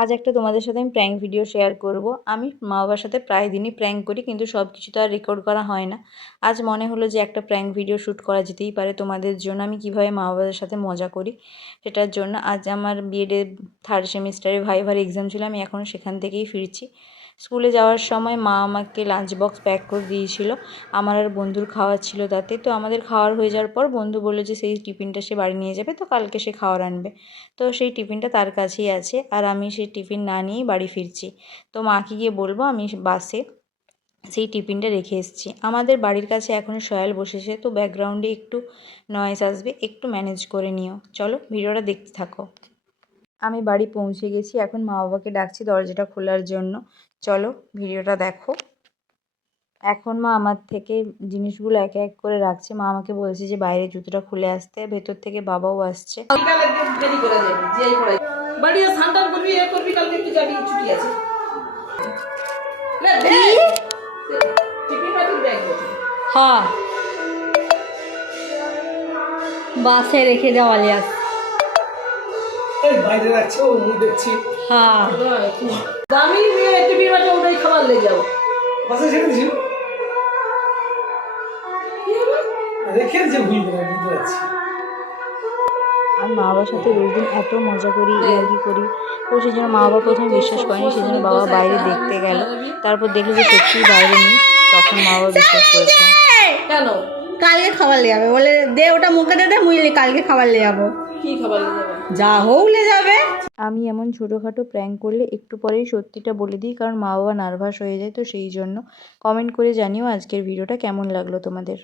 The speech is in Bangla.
আজ একটা তোমাদের সাথে আমি প্র্যাঙ্ক ভিডিও শেয়ার করব। আমি মা বাবার সাথে প্রায় দিনই প্র্যাঙ্ক করি, কিন্তু সব কিছু তো আর রেকর্ড করা হয় না। আজ মনে হলো যে একটা প্র্যাঙ্ক ভিডিও শ্যুট করা যেতেই পারে তোমাদের জন্য। আমি কিভাবে মা বাবাদের সাথে মজা করি সেটার জন্য। আজ আমার বিএডের 3rd সেমিস্টারে ভাইভার এক্সাম ছিল, আমি এখনও সেখান থেকেই ফিরছি। স্কুলে যাওয়ার সময় মা আমাকে লাঞ্চ বক্স প্যাক করে দিয়েছিল, আমার আর বন্ধুর খাওয়ার ছিল তাতে। তো আমাদের খাওয়ার হয়ে যাওয়ার পর বন্ধু বললো যে সেই টিফিনটা সে বাড়ি নিয়ে যাবে, তো কালকে সে খাওয়ার আনবে। তো সেই টিফিনটা তার কাছেই আছে, আর আমি সেই টিফিন না নিয়েই বাড়ি ফিরছি। তো মাকে গিয়ে বলবো আমি বাসে সেই টিফিনটা রেখে এসেছি। আমাদের বাড়ির কাছে এখন সয়াল বসেছে, তো ব্যাকগ্রাউন্ডে একটু নয়েজ আসবে, একটু ম্যানেজ করে নিও। চলো ভিডিওটা দেখতে থাকো। আমি বাড়ি পৌঁছে গেছি, এখন মা বাবাকে ডাকছি দরজাটা খোলার জন্য। চলো ভিডিওটা দেখো। এখন মা আমার থেকে জিনিসগুলো এক এক করে রাখছে। মা আমাকে বলছে যে বাইরে জুতোটা খুলে আসতে, ভেতর থেকে বাবাও আসছে। হ্যাঁ, বাসে রেখে যাওয়া লিয়াস। বাইরে রাখছে, ও মুখ দেখছি। হ্যাঁ, দামি টিফিন বাটা ওটাই খাবার লেগে যাও। বাসে ছেড়ে দিছি, রেখে যে ভুল করে দিতে যাচ্ছি। আর মা বাবার সাথে রোজ দিন এত মজা করি, ইয়ার্কি করি। তো সেই জন্য মা বাবা প্রথমে বিশ্বাস করেনি, সেই জন্য বাবা বাইরে দেখতে গেল। তারপর দেখলো যে সত্যিই বাইরে নেই, তখন মা বাবা বিশ্বাস করেছে। কেন? কালকে খাবার লে যাবে বলে, দে ওটা মুখে দে, মুইলে কালকে খাবার লে যাবো। কি খাবার লেগে যাবে? যা হোক লে যাবে। আমি এমন ছোটোখাটো প্র্যাঙ্ক করলে একটু পরেই সত্যিটা বলে দিই, কারণ মা বাবা নার্ভাস হয়ে যায়। তো সেই জন্য কমেন্ট করে জানিও আজকের ভিডিওটা কেমন লাগলো তোমাদের।